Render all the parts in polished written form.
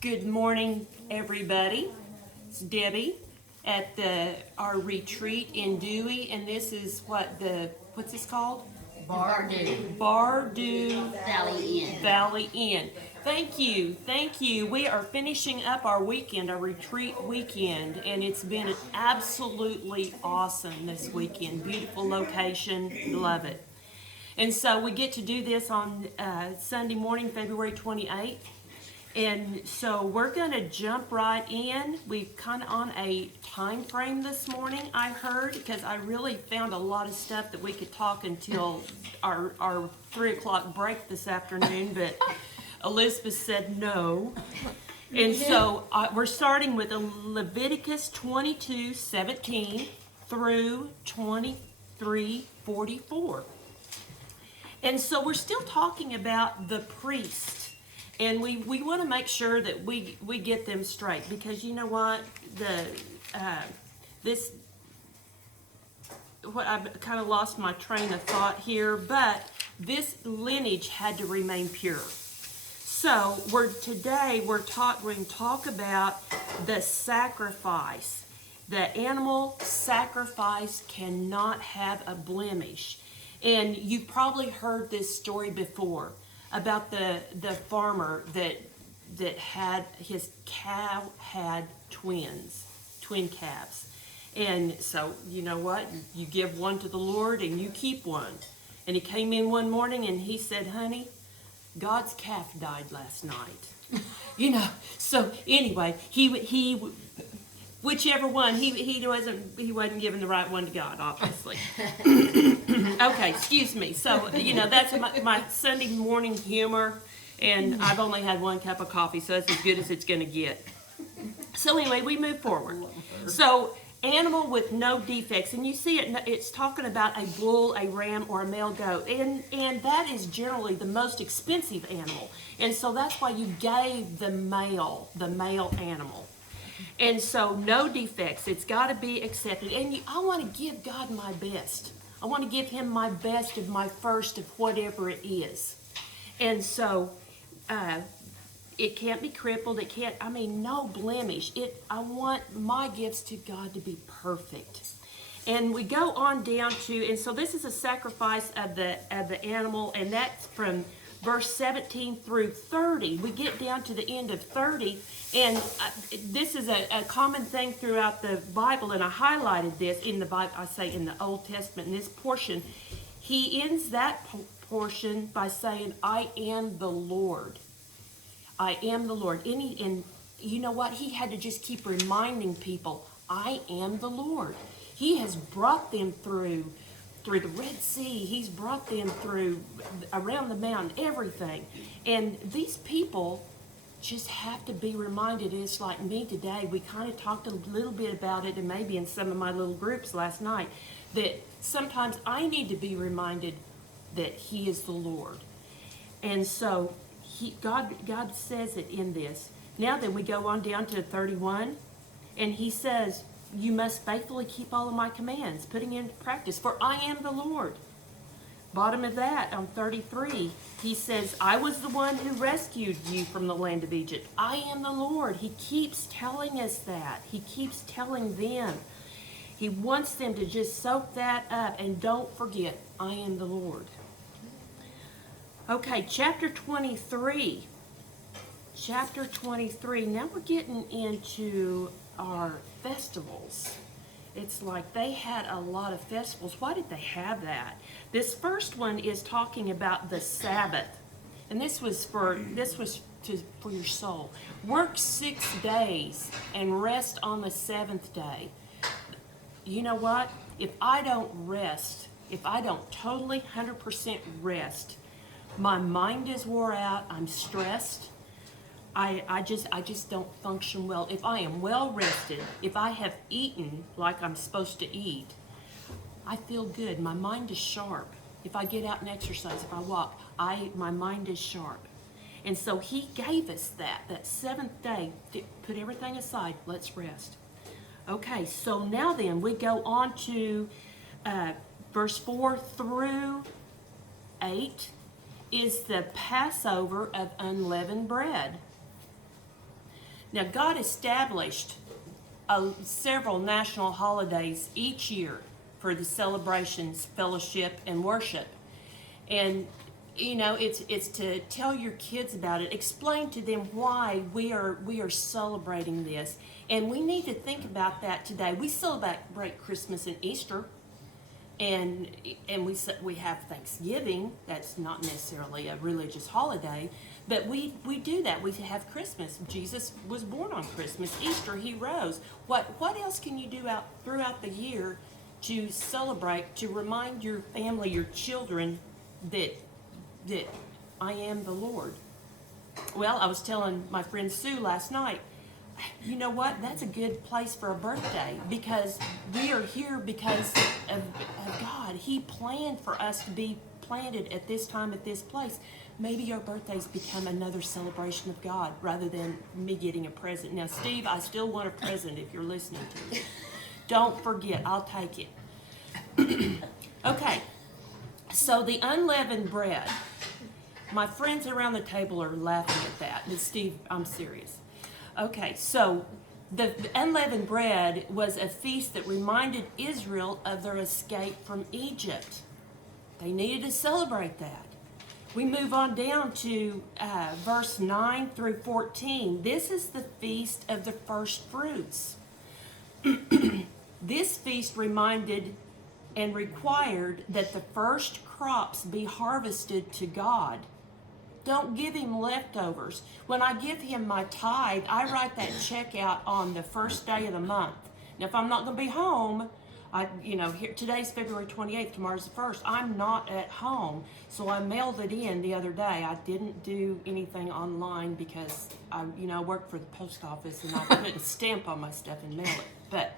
Good morning, everybody. It's Debbie at our retreat in Dewey, and this is what's this called? Bardew Valley Inn. Thank you. We are finishing up our weekend, our retreat weekend, and it's been absolutely awesome this weekend. Beautiful location, love it. And so we get to do this on Sunday morning, February 28th. And so we're going to jump right in. We're kind of on a time frame this morning, I heard, because I really found a lot of stuff that we could talk until our 3 o'clock break this afternoon, but Elizabeth said no. And so we're starting with Leviticus 22:17 through 23:44. And so we're still talking about the priest. And we want to make sure that we get them straight, because you know what, I've kind of lost my train of thought here, but this lineage had to remain pure. So today we're going to talk about the sacrifice. The animal sacrifice cannot have a blemish, and you've probably heard this story before about the farmer that had his cow had twin calves. And so, you know what? You give one to the Lord and you keep one. And he came in one morning and he said, "Honey, God's calf died last night." So anyway, he whichever one, he wasn't giving the right one to God, obviously. Okay, excuse me. So, that's my Sunday morning humor, and I've only had 1 cup of coffee, so that's as good as it's going to get. So anyway, we move forward. So, animal with no defects, and you see it's talking about a bull, a ram, or a male goat, and that is generally the most expensive animal, and so that's why you gave the male animal. And so no defects. It's got to be accepted. And I want to give God my best. I want to give him my best of my first of whatever it is. And so it can't be crippled. No blemish. I want my gifts to God to be perfect. And we go on down to, and so this is a sacrifice of the animal, and that's from verse 17 through 30. We get down to the end of 30, and this is a common thing throughout the Bible, and I highlighted this in the Bible, I say in the Old Testament, in this portion. He ends that portion by saying, "I am the Lord. I am the Lord." And you know what? He had to just keep reminding people, I am the Lord. He has brought them through the Red Sea. He's brought them through around the mountain, everything. And these people just have to be reminded. It's like me today. We kind of talked a little bit about it, and maybe in some of my little groups last night, that sometimes I need to be reminded that he is the Lord. And so God says it in this. Now then, we go on down to 31, and he says, "You must faithfully keep all of my commands," putting into practice, "for I am the Lord." Bottom of that, on 33, he says, "I was the one who rescued you from the land of Egypt. I am the Lord." He keeps telling us that. He keeps telling them. He wants them to just soak that up and don't forget, I am the Lord. Okay, chapter 23. Chapter 23. Now we're getting into our festivals. It's like they had a lot of festivals. Why did they have that? This first one is talking about the Sabbath, and this was for your soul. Work 6 days and rest on the 7th day. You know what? If I don't rest, if I don't totally 100% rest, my mind is wore out. I'm stressed. I just don't function well. If I am well rested, if I have eaten like I'm supposed to eat, I feel good. My mind is sharp. If I get out and exercise, if I walk, my mind is sharp. And so he gave us that 7th day, put everything aside, let's rest. Okay, so now then we go on to verse 4 through 8 is the Passover of unleavened bread. Now, God established several national holidays each year for the celebrations, fellowship, and worship. And it's to tell your kids about it, explain to them why we are celebrating this, and we need to think about that today. We celebrate Christmas and Easter, and we have Thanksgiving. That's not necessarily a religious holiday, but we do that. We have Christmas. Jesus was born on Christmas. Easter, he rose. What else can you do throughout the year to celebrate, to remind your family, your children that I am the Lord? Well, I was telling my friend Sue last night, you know what? That's a good place for a birthday, because we are here because of God. He planned for us to be planted at this time, at this place. Maybe your birthdays become another celebration of God rather than me getting a present. Now, Steve, I still want a present if you're listening to me. Don't forget, I'll take it. Okay, so the unleavened bread. My friends around the table are laughing at that. But Steve, I'm serious. Okay, so the unleavened bread was a feast that reminded Israel of their escape from Egypt. They needed to celebrate that. We move on down to verse 9 through 14. This is the feast of the first fruits. This feast reminded and required that the first crops be harvested to God. Don't give him leftovers. When I give him my tithe, I write that check out on the first day of the month. Now, if I'm not going to be home, today's February 28th, tomorrow's the 1st. I'm not at home, so I mailed it in the other day. I didn't do anything online because I work for the post office and I put a stamp on my stuff and mail it. But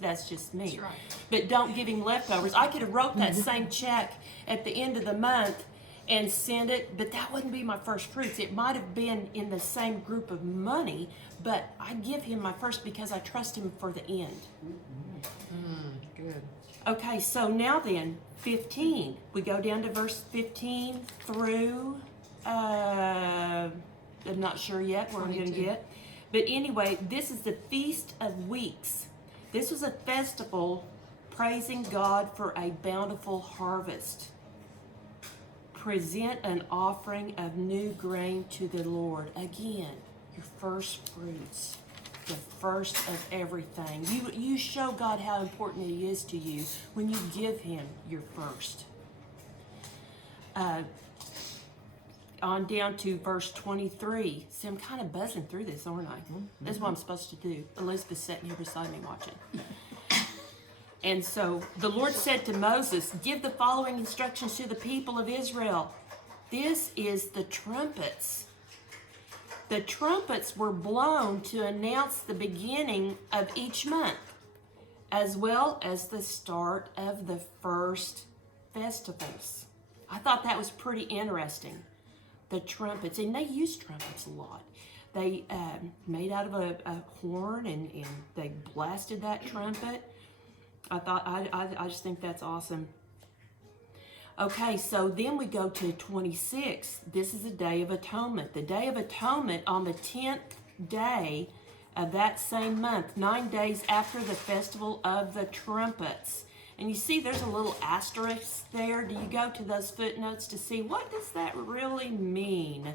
that's just me. That's right. But don't give him leftovers. I could have wrote that same check at the end of the month and send it, but that wouldn't be my first fruits. It might have been in the same group of money, but I give him my first because I trust him for the end. Good. Okay, so now then, 15. We go down to verse 15 through, I'm not sure yet where 22. I'm going to get. But anyway, this is the Feast of Weeks. This was a festival praising God for a bountiful harvest. Present an offering of new grain to the Lord. Again, your first fruits, the first of everything. You show God how important He is to you when you give Him your first. On down to verse 23. See, I'm kind of buzzing through this, aren't I? That's what I'm supposed to do. Elizabeth's sitting here beside me watching. And so the Lord said to Moses, give the following instructions to the people of Israel. This is the trumpets. The trumpets were blown to announce the beginning of each month, as well as the start of the first festivals. I thought that was pretty interesting. The trumpets, and they use trumpets a lot. They made out of a horn, and they blasted that trumpet. I just think that's awesome. Okay, so then we go to 26. This is the Day of Atonement. The Day of Atonement on the 10th day of that same month, 9 days after the Festival of the Trumpets. And you see there's a little asterisk there. Do you go to those footnotes to see what does that really mean?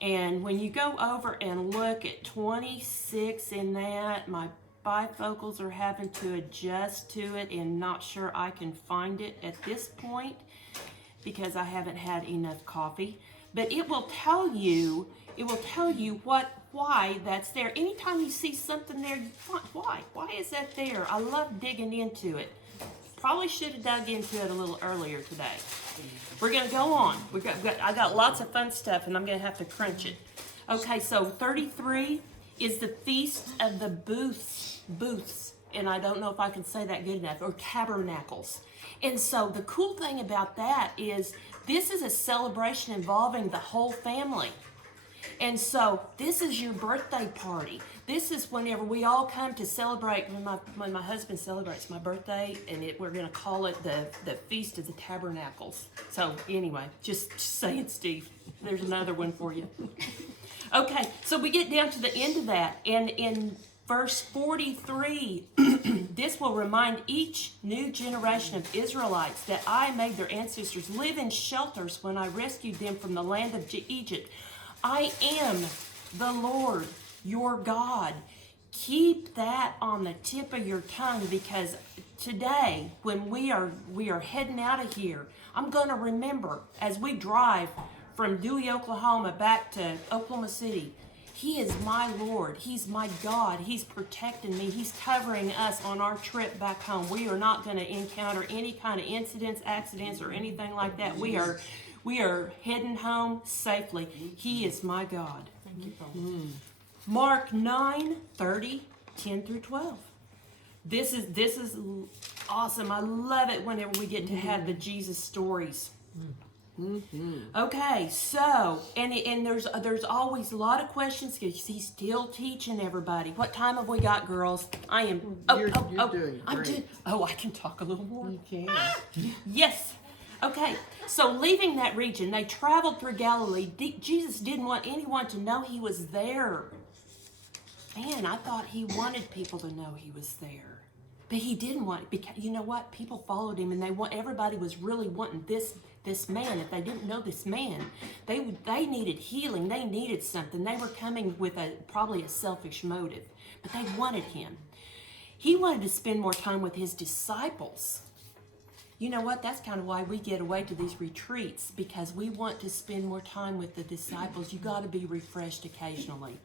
And when you go over and look at 26 in that, my bifocals are having to adjust to it and not sure I can find it at this point because I haven't had enough coffee. But it will tell you why that's there. Anytime you see something there, why is that there? I love digging into it. Probably should have dug into it a little earlier today. We're going to go on. I got lots of fun stuff, and I'm going to have to crunch it. Okay, so 33 is the Feast of the Booths, and I don't know if I can say that good enough, or tabernacles. And so the cool thing about that is this is a celebration involving the whole family. And so this is your birthday party. This is whenever we all come to celebrate, when my husband celebrates my birthday, and we're going to call it the Feast of the Tabernacles. So anyway, just say it, Steve. There's another one for you. Okay, so we get down to the end of that, and in verse 43, this will remind each new generation of Israelites that I made their ancestors live in shelters when I rescued them from the land of Egypt. I am the Lord, your God. Keep that on the tip of your tongue, because today, when we are heading out of here, I'm going to remember as we drive from Dewey, Oklahoma back to Oklahoma City, He is my Lord. He's my God. He's protecting me. He's covering us on our trip back home. We are not going to encounter any kind of incidents, accidents, or anything like that. We are heading home safely. He is my God. Thank you, Paul. Mark 9:30, 10 through 12. This is awesome. I love it whenever we get to have the Jesus stories. Okay, so and there's always a lot of questions because he's still teaching everybody. What time have we got, girls? I am. You're doing great. I can talk a little more. You can. Yes. Okay, so leaving that region, they traveled through Galilee. Jesus didn't want anyone to know he was there. Man, I thought he wanted people to know he was there. But he didn't want it, because you know what? People followed him, and everybody was really wanting this man. If they didn't know this man, they needed healing. They needed something. They were coming with probably a selfish motive, but they wanted him. He wanted to spend more time with his disciples. You know what? That's kind of why we get away to these retreats, because we want to spend more time with the disciples. You got to be refreshed occasionally.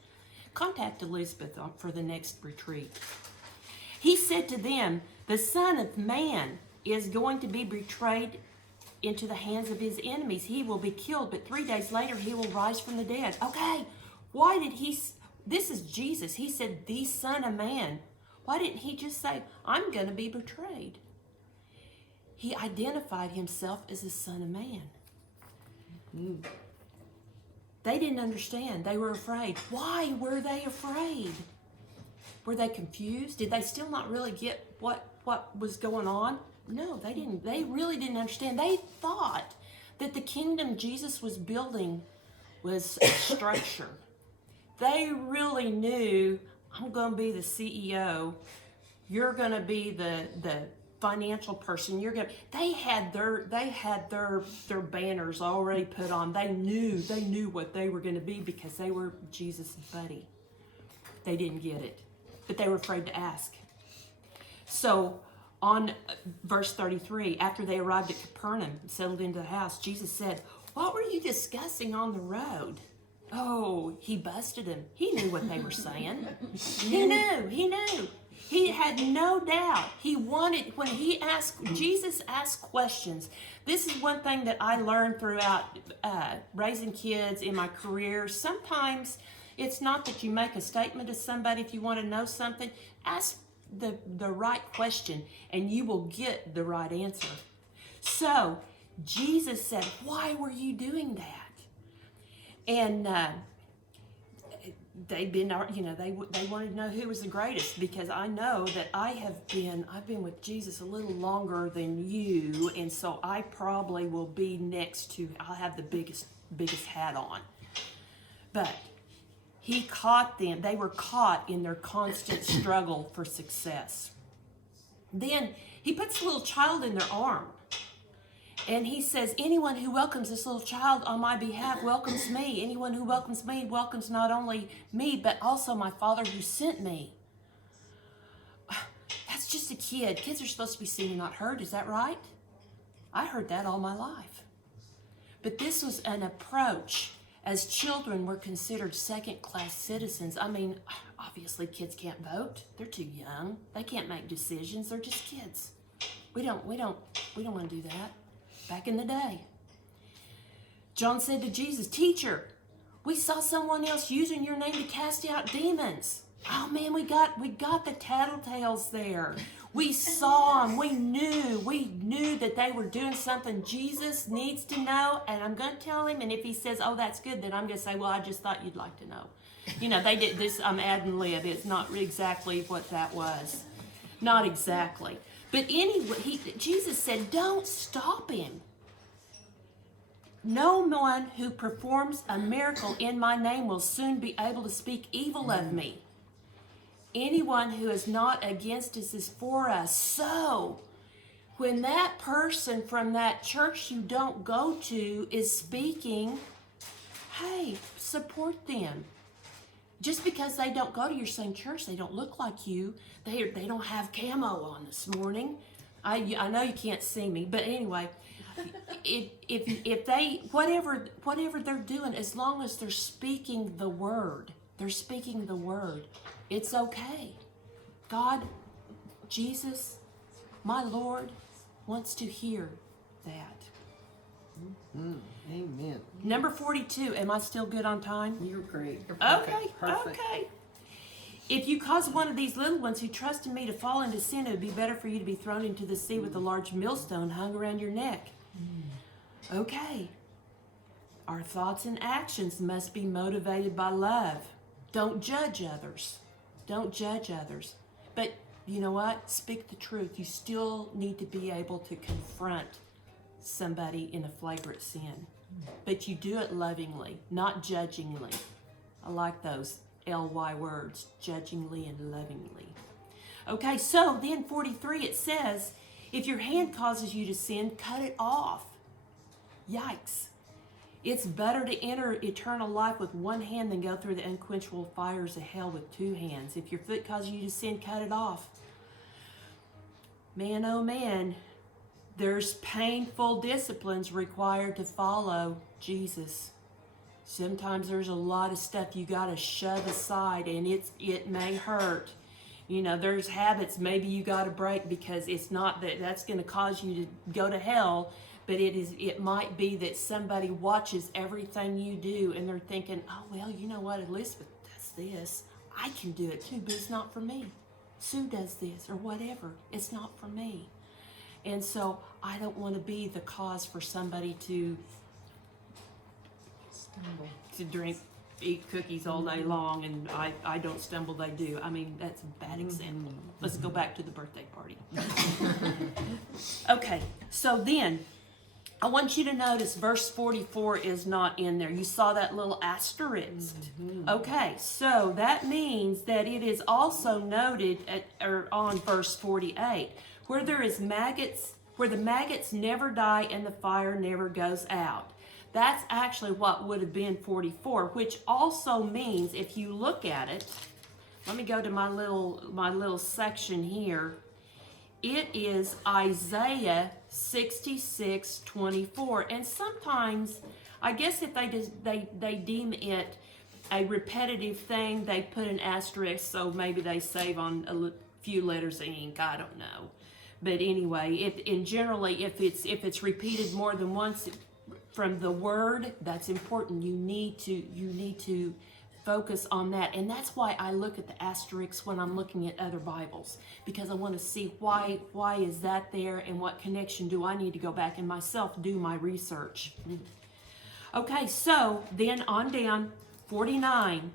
Contact Elizabeth for the next retreat. He said to them, the Son of Man is going to be betrayed into the hands of his enemies. He will be killed, but 3 days later he will rise from the dead. Okay, why did this is Jesus. He said, the Son of Man. Why didn't he just say, I'm going to be betrayed? He identified himself as the Son of Man. They didn't understand. They were afraid. Why were they afraid? Were they confused? Did they still not really get what was going on? No, they didn't. They really didn't understand. They thought that the kingdom Jesus was building was a structure. They really knew, I'm going to be the CEO. You're going to be the financial person. They had their banners already put on. They knew what they were going to be, because they were Jesus' buddy. They didn't get it, but they were afraid to ask. So on verse 33, after they arrived at Capernaum and settled into the house, Jesus said, what were you discussing on the road? Oh, he busted him. He knew what they were saying. He knew. He had no doubt. When Jesus asked questions. This is one thing that I learned throughout raising kids in my career. Sometimes it's not that you make a statement to somebody if you want to know something. Ask the right question and you will get the right answer. So Jesus said, why were you doing that? And they wanted to know who was the greatest, because I know that I've been with Jesus a little longer than you, and so I probably will be next to, I'll have the biggest hat on. But he caught them. They were caught in their constant struggle for success. Then he puts a little child in their arm. And he says, anyone who welcomes this little child on my behalf welcomes me. Anyone who welcomes me welcomes not only me, but also my Father who sent me. That's just a kid. Kids are supposed to be seen and not heard. Is that right? I heard that all my life. But this was an approach. As children, we're considered second-class citizens. I mean, obviously kids can't vote. They're too young. They can't make decisions. They're just kids. We don't want to do that. Back in the day, John said to Jesus, Teacher, we saw someone else using your name to cast out demons. Oh man, we got the tattletales there. We saw them. We knew that they were doing something Jesus needs to know, and I'm going to tell him. And if he says, "Oh, that's good," then I'm going to say, "Well, I just thought you'd like to know." You know, they did this. I'm adding lib. It's not exactly what that was. Not exactly. But anyway, Jesus said, don't stop him. No one who performs a miracle in my name will soon be able to speak evil of me. Anyone who is not against us is for us. So, when that person from that church you don't go to is speaking, hey, support them. Just because they don't go to your same church, they don't look like you, they don't have camo on this morning. I know you can't see me, but anyway, if they, whatever they're doing, as long as they're speaking the word, it's okay. God, Jesus, my Lord, wants to hear that. Amen. Number 42, am I still good on time? You're great. You're Okay, perfect. okay. If you cause one of these little ones who trust in me to fall into sin, it would be better for you to be thrown into the sea with a large millstone hung around your neck. Okay. Our thoughts and actions must be motivated by love. Don't judge others. But you know what? Speak the truth. You still need to be able to confront somebody in a flagrant sin. But you do it lovingly, not judgingly. I like those LY words, judgingly and lovingly. Okay, so then 43, it says, if your hand causes you to sin, cut it off. Yikes. It's better to enter eternal life with one hand than go through the unquenchable fires of hell with two hands. If your foot causes you to sin, cut it off. Man, oh man, there's painful disciplines required to follow Jesus. Sometimes there's a lot of stuff you got to shove aside, and it may hurt. You know, there's habits maybe you got to break because it's not that's going to cause you to go to hell, but it might be that somebody watches everything you do and they're thinking, oh, well, you know what, Elizabeth does this. I can do it too, but it's not for me. Sue does this or whatever. It's not for me. And so I don't want to be the cause for somebody to eat cookies all day long, and I don't stumble, they do. I mean, that's a bad example. Let's go back to the birthday party. Okay, so then I want you to notice verse 44 is not in there. You saw that little asterisk. Okay, so that means that it is also noted on verse 48, where there is maggots, where the maggots never die and the fire never goes out. That's actually what would have been 44, which also means, if you look at it, let me go to my little section here. It is Isaiah 66:24, and sometimes, I guess if they deem it a repetitive thing, they put an asterisk, so maybe they save on a few letters of ink. I don't know, but anyway, if it's repeated more than once from the word, that's important. You need to focus on that, and that's why I look at the asterisks when I'm looking at other Bibles, because I want to see why is that there, and what connection do I need to go back and myself do my research. Okay, so then on down, 49,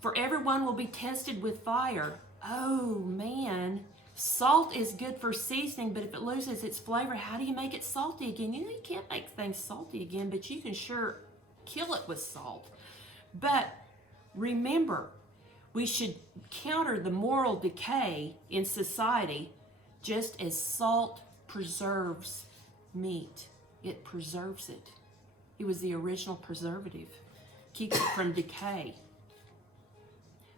for everyone will be tested with fire. Oh man, salt is good for seasoning, but if it loses its flavor, how do you make it salty again? You know, you can't make things salty again, but you can sure kill it with salt. But remember, we should counter the moral decay in society just as salt preserves meat. It preserves it. It was the original preservative. Keeps it from decay.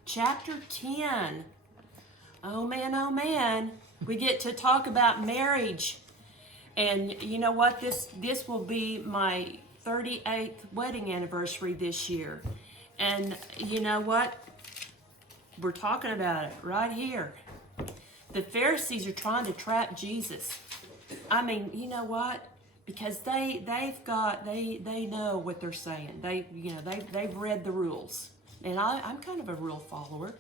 Chapter 10. Oh man, we get to talk about marriage. And you know what? This will be my 38th wedding anniversary this year. And you know what? We're talking about it right here. The Pharisees are trying to trap Jesus. I mean, you know what? Because they know what they're saying. They've read the rules. And I'm kind of a rule follower.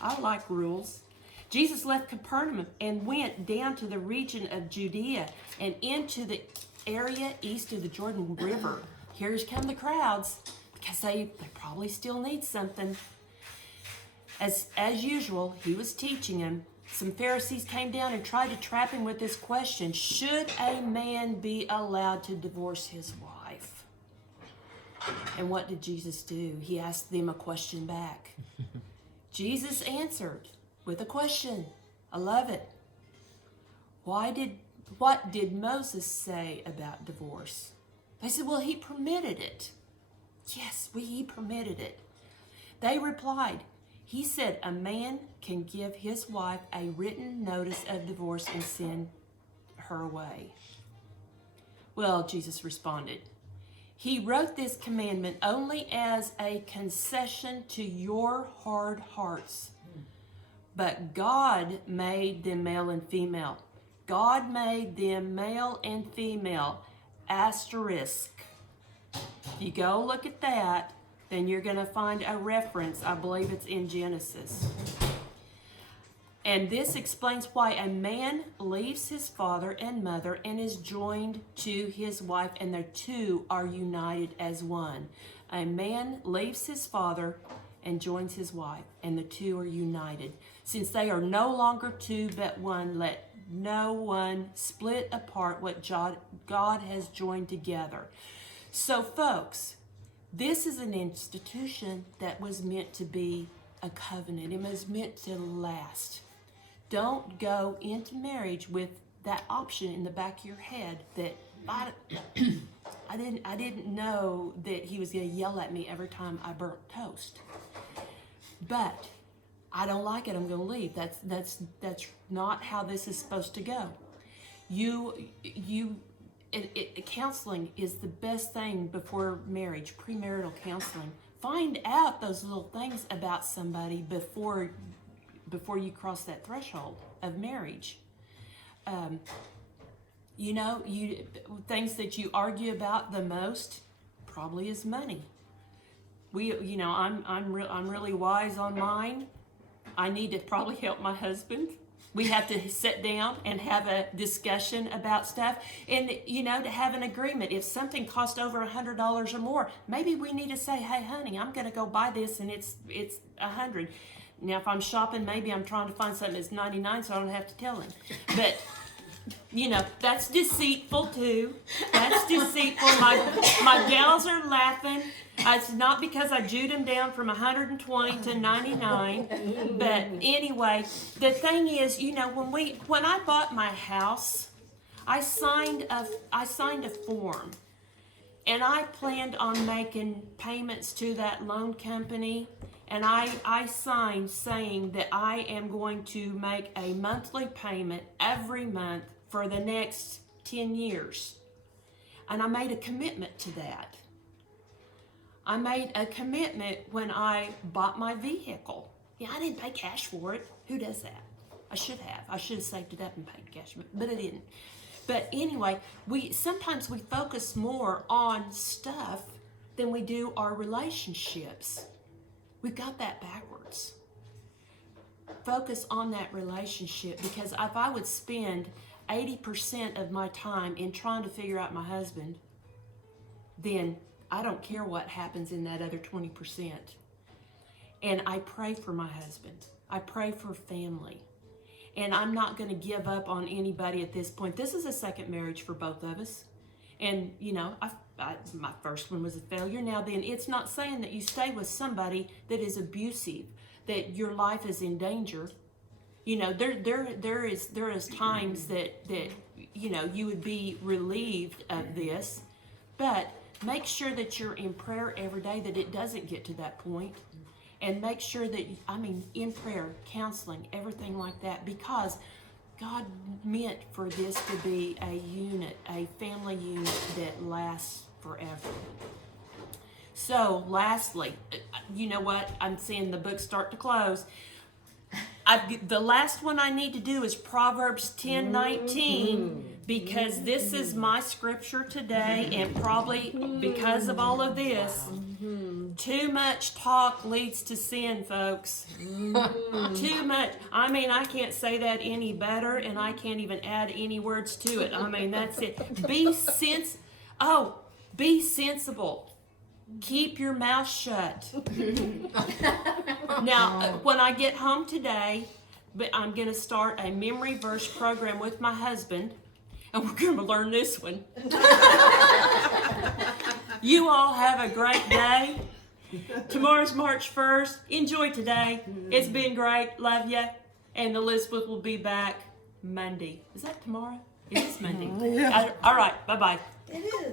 I like rules. Jesus left Capernaum and went down to the region of Judea and into the area east of the Jordan River. Here come the crowds, because they probably still need something. As usual, he was teaching them. Some Pharisees came down and tried to trap him with this question: should a man be allowed to divorce his wife? And what did Jesus do? He asked them a question back. Jesus answered with a question. I love it. What did Moses say about divorce? They said, well, he permitted it. Yes, he permitted it. They replied, he said a man can give his wife a written notice of divorce and send her away. Well, Jesus responded, he wrote this commandment only as a concession to your hard hearts. But God made them male and female. God made them male and female. Asterisk. If you go look at that, then you're going to find a reference. I believe it's in Genesis. And this explains why a man leaves his father and mother and is joined to his wife, and the two are united as one. A man leaves his father and joins his wife, and the two are united. Since they are no longer two but one, let no one split apart what God has joined together. So, folks, this is an institution that was meant to be a covenant. It was meant to last. Don't go into marriage with that option in the back of your head that I didn't know that he was going to yell at me every time I burnt toast. But I don't like it. I'm going to leave. That's not how this is supposed to go. Counseling is the best thing before marriage. Premarital counseling. Find out those little things about somebody before you cross that threshold of marriage. Things that you argue about the most probably is money. I'm really wise on mine. I need to probably help my husband. We have to sit down and have a discussion about stuff, and to have an agreement. If something costs over $100 or more, maybe we need to say, "Hey, honey, I'm going to go buy this, and it's $100." Now, if I'm shopping, maybe I'm trying to find something that's $99, so I don't have to tell him. But that's deceitful too. That's deceitful. My gals are laughing. It's not because I jewed them down from 120 to 99. But anyway, the thing is, when I bought my house, I signed a form, and I planned on making payments to that loan company. And I signed saying that I am going to make a monthly payment every month for the next 10 years. And I made a commitment to that. I made a commitment when I bought my vehicle. Yeah, I didn't pay cash for it. Who does that? I should have. I should have saved it up and paid cash, but I didn't. But anyway, sometimes we focus more on stuff than we do our relationships. We've got that backwards. Focus on that relationship, because if I would spend 80% of my time in trying to figure out my husband, then I don't care what happens in that other 20%. And I pray for my husband. I pray for family. And I'm not going to give up on anybody at this point. This is a second marriage for both of us. And, my first one was a failure. Now then, it's not saying that you stay with somebody that is abusive, that your life is in danger. There is times that you would be relieved of this, but make sure that you're in prayer every day, that it doesn't get to that point. And make sure that, in prayer, counseling, everything like that, because God meant for this to be a unit, a family unit that lasts forever. So, lastly, you know what? I'm seeing the book start to close. The last one I need to do is Proverbs 10:19, because this is my scripture today, and probably because of all of this, too much talk leads to sin, folks. Too much. I can't say that any better, and I can't even add any words to it. That's it. Be sensible. Keep your mouth shut. Now, when I get home today, I'm going to start a memory verse program with my husband, and we're going to learn this one. You all have a great day. Tomorrow's March 1st. Enjoy today. It's been great. Love you. And Elizabeth will be back Monday. Is that tomorrow? It is Monday. Yeah. All right. Bye-bye. It is.